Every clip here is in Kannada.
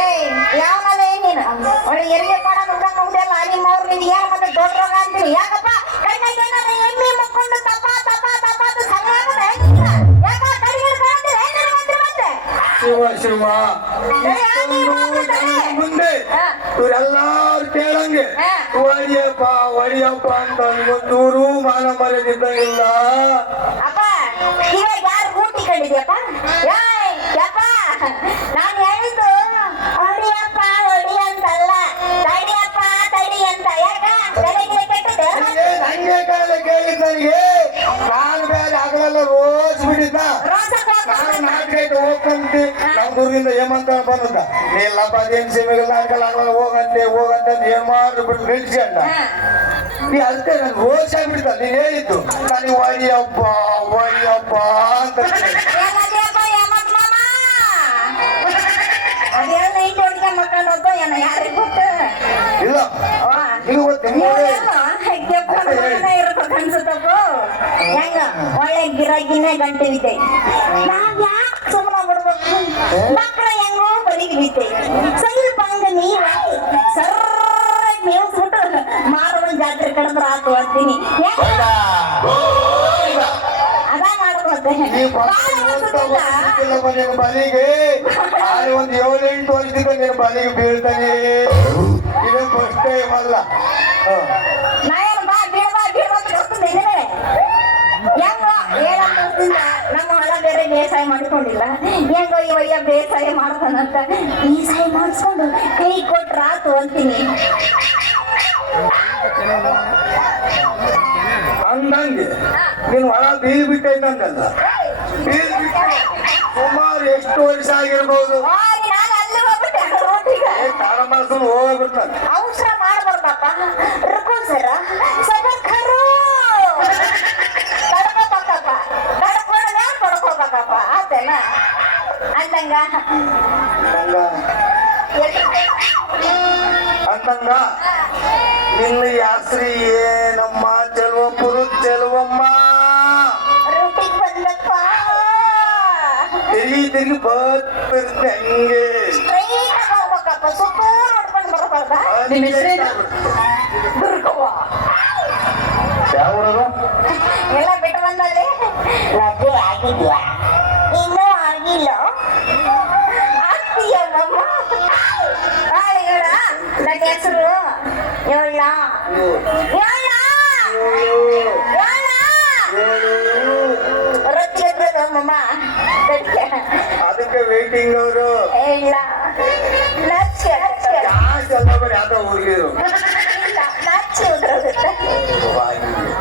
ಏಯ್ ಯಾವನಲ್ಲ ನೀನು ಒಳ್ಳೆ ಎರಿಗೆ ಮಾಡೋದು ಮುಗಿದಲ್ಲ ನಿಮ್ಮ ಅವ್ರು ನಿನ್ ಏನ್ ಮತ್ತೆ ದೊಡ್ಡ ರೋಗ ಅಂತೀರಿ ಯಾಕಪ್ಪ ಕಣ್ಣಾಗ ಏನಾರ ಎಮ್ಮಿ ಮಕ್ಕೊಂಡು ತಪ್ಪ ತಪ್ಪ ತಪ್ಪ ಅಂತ ಸಂಗ ಆಗದೆ ಯಾಕ ಕಡಿಗೆ ಕಾಣ್ತೀರಿ ಏನ್ ಮತ್ತೆ ಮತ್ತೆ ಶಿವ ಶಿವ ಇಷ್ಟೊಂದು ಜನ ಮುಂದೆ ಇವರೆಲ್ಲಾರು ಕೇಳಂಗೆ ಹಾ. ಒಡಿಯಪ್ಪ ಒಡಿಯಪ್ಪ ಅಂತ ಇವತ್ತೂರು ಮಾನ ಮರ್ಯಾದಿದ್ದಂಗಿಲ್ಲ ಅಪ್ಪ ಇವಾಗ ಯಾರು ಗೂಟಿ ಕಂಡಿದ್ಯಪ್ಪ ಏಯ್ ಯಪ್ಪ. ನಾನು ಹೇಳಿದ್ದು ಹೊಡಿಯಪ್ಪ ಹೊಡಿ ಅಂತಲ್ಲ ತಡಿಯಪ್ಪ ತಡಿ ಅಂತ. ಯಾಕ? ತಲೆಗಿಲೆ ಕೆಟ್ಟದ್ದು ನನಗೆ ನಂಗೆ ಕಾಲ ನನಗೆ. ನಾನು ಬೇರೆ ಆಗಲ್ಲ ರೋಸ್ ನಾನು ಊರಿಂದ ಹೇಮಂತ ಬಂದ ನೀಲ್ಲಪ್ಪ ಅದೇನ್ ಸೇವೆಗೆ ನಾಟಕ ಆಗಲ್ಲ ಹೋಗಂತೆ ಹೋಗಂತೆ ಏನ್ ಮಾಡಿ ಬಿಟ್ಟು ನಿಲ್ಸ್ಕೊಂಡ. ಹಾ. ನೀ ಅದಕ್ಕೆ ನನ್ ರೋಸ್ ಆಗ್ಬಿಡ್ತ ನೀನ್ ಹೇಳಿದ್ದು. ನನಗೆ ವಯ್ಯಪ್ಪ ವಯ್ಯಪ್ಪ ಅಂತ ಇಲ್ಲ. ನೀವು ಒಳ್ಳೆ ಅದೇನ್ ಗಂಟೆ ಇದೆ. ವರ್ಷದಿಂದ ನಿನ್ನ ಬಲಿಗೆ. ಆದ್ರೆ ಒಂದು ಏಳು ಎಂಟು ವರ್ಷದಿಂದ ನಿನ್ನ ಬಲಿಗೆ ಬೀಳ್ತಾನೆ. ಇದು ಫಸ್ಟ್ ಟೈಮ್ ಅಲ್ಲ. ನಮ್ಮ ಹೊಲ ಬೇರೆ ಬೇಸಾಯ ಮಾಡ್ಕೊಂಡಿಲ್ಲ ಹೆಂಗೋ ಇವಯ್ಯ ಬೇಸಾಯ ಮಾಡ್ತಾನಂತ ಬೇಸಾಯ ಮಾಡಿಸ್ಕೊಂಡು ಕೈ ಕೊಟ್ರಾತು ಅಂತೀನಿ. ಅಂದಂಗೆ. ನೀನು ಹೊಳ ಬಿಟ್ಟೆ ಬಿಟ್ಟೈತಂದಲ್ಲ ಬೀದಿ ಬಿಟ್ಟು ಸುಮಾರು ಎಷ್ಟು ವರ್ಷ ಆಗಿರ್ಬೋದು? ಹೋಗ್ಬಿಡ್ತಾನೆ. ಅವಸರ ಮಾಡ್ಬಾರ್ದಪ್ಪ. ರುಕು ಸರ ತಡ್ಕೋಬೇಕಪ್ಪ ಪಡ್ಕೋಬೇಕಪ್ಪ. ಆತೇನ ಅಂದಂಗ ಅಂದಂಗ ನಿನ್ನ ಯಾಸ್ರಿ ಏನಮ್ಮ? ಬರ್ಬಾರ್ದ ಬಾತ್ ಊರದು? ಎಲ್ಲ ಬಿಟ್ಟು ಬಂದಲ್ಲಿ ಮದುವೆ ಆಗಿದ್ಯಾ ಇನ್ನೂ ಆಗಿಲ್ಲ ಆಗ್ತೀಯಮ್ಮ ಹೇಳ ನನ್ನ ಹೆಸರು ಏಳ ಮಮ್ಮ ಅದಕ್ಕೆ ಅದಕ್ಕೆ ವೇಟಿಂಗ್ ಅವರು. ಇಲ್ಲ. ನಾಚಿಕೆ ನಾಚಿಕೆ ಜಾಸ್ತಿ ಅಲ್ಲ ಬರೀ ಯಾವ್ದೋ ನಾಚಿಕೆ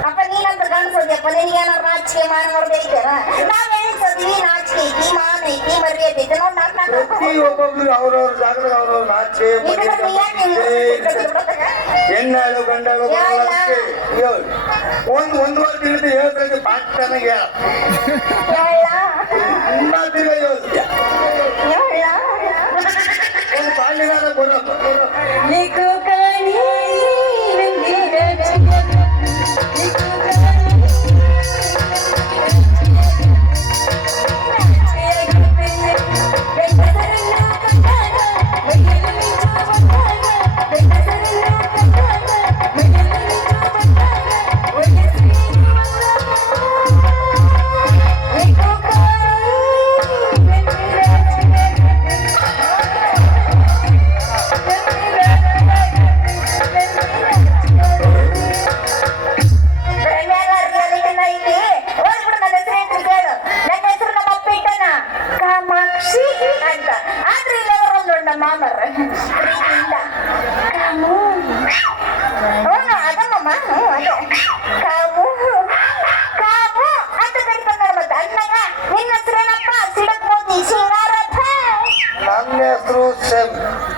ಅಪ್ಪ ನೀನಂತ ಕಾಣಿಸೋದ್ಯಪ್ಪ ನಿನಗೇನಾರು ನಾಚಿಕೆ ಮಾನ ನೋಡ್ಬೇಕೇನ ನಾವ್ ಎಣಿಸೋದ್ವಿ ನಾಚಿಕೆ ಐತಿ ಮಾನ ಐತಿ ಮರ್ಯಾದೆ ಐತಿ. ನೋಡ್ ನಾಕ್ ನಾಕ್ ಒಬ್ಬೊಬ್ರು ಅವ್ರವ್ರ ಜಾಗದಾಗ ಅವ್ರವ್ರ ನಾಚೆ ಹೆಣ್ಣಾಳು ಗಂಡಾಳು ಒಂದು ಒಂದು ವರ್ಷ ಹೇಳ್ಬೇಕು ಇನ್ನ Nick.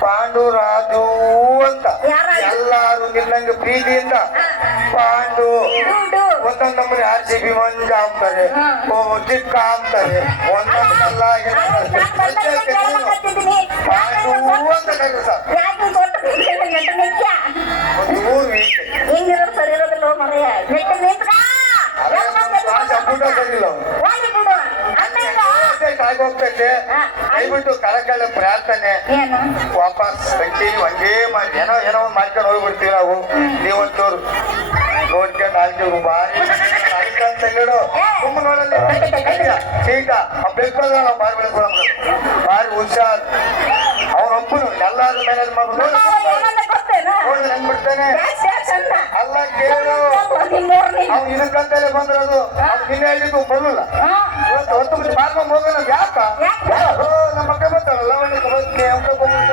ಪಾಂಡುರಾಜು ಅಂತ ಯಾರಾಜು? ಎಲ್ಲಾರು ನಿನ್ನಂಗೆ ಪ್ರೀತಿಯಿಂದ ಪಾಂಡು. ಒಂದೊಂದು ನಮ್ಮನೆ ಆರ್ ಸಿ ಬಿ ಮಂಜ ಆಗ್ತಾರೆ ಚಿಕ್ಕ ಅಂತಾರೆ ಒಂದೊಂದಲ್ಲ ಪಾಂಡು ಅಂತ ಕರೀತಾರೆ ಯಾಕೆ ಕೊಟ್ಟು ನೆಟ್ಟು ನಿತ್ಯ ಒಂದು ಊರು ಐತೆ ಹಿಂಗಿರೋ ಸರಿ ಇರೋದಿಲ್ಲ ಮರೆಯ ನೆಟ್ಟು ನಿಂತ್ಕ ಅದೇ ನಮ್ಮ ಭಾಷೆ ಅಪ್ಪುಟ ಸರಿಯಿಲ್ಲ ಅವ್ನು. ಹೋಗಿ ಬಿಡು ಅಂದಾಗ ಹಾ. ದಯವಿಟ್ಟು ಕಳಕಳಿ ಪ್ರಾರ್ಥನೆ. ವಾಪಸ್ ಕಂಟಿನ್ಯೂ ಹಂಗೇ ಮಾಡಿ ಏನೋ ಏನೋ ಒಂದು ಮಾಡ್ಕೊಂಡು ಹೋಗ್ಬಿಡ್ತೀವಿ ನಾವು ನೀವೊಂಚೂರು ನೋಡ್ಕೊಂಡು ಆಯ್ತು ಬಾರಿ. ತುಂಬ ನೋಡಲ್ಲಿ. ಈಗ ಆ ಬೆಳ್ಕೊಳ್ಳ ನಾವು ಬಾರಿ ಬೆಳ್ಕೊಳ್ಳ ಭಾರಿ ಹುಷಾರ್. ಅವನೊಬ್ಬನು ಎಲ್ಲಾರು ಮ್ಯಾನೇಜ್ ಮಾಡ್ಬೋದು ನೋಡಿ ಹೆಂಗ್ ಬಿಡ್ತಾನೆ? ಅಲ್ಲ ಕೇಳು. ಅವ್ನು ಇದಕ್ಕಂತಲೇ ಬಂದಿರೋದು. ಅವ್ನು ನಿನ್ನೆ ಹೇಳಿದ್ದು ಬರಲಿಲ್ಲ ಬಿಟ್ಟು ಬಾರ್ಕೊಂಡು ಹೋಗೋಣ ಯಾಕ ನಮ್ಮ ಮಕ್ಕಳು ಬರ್ತಾರಲ್ಲ ಅವನಿಗೆ ಬಂದು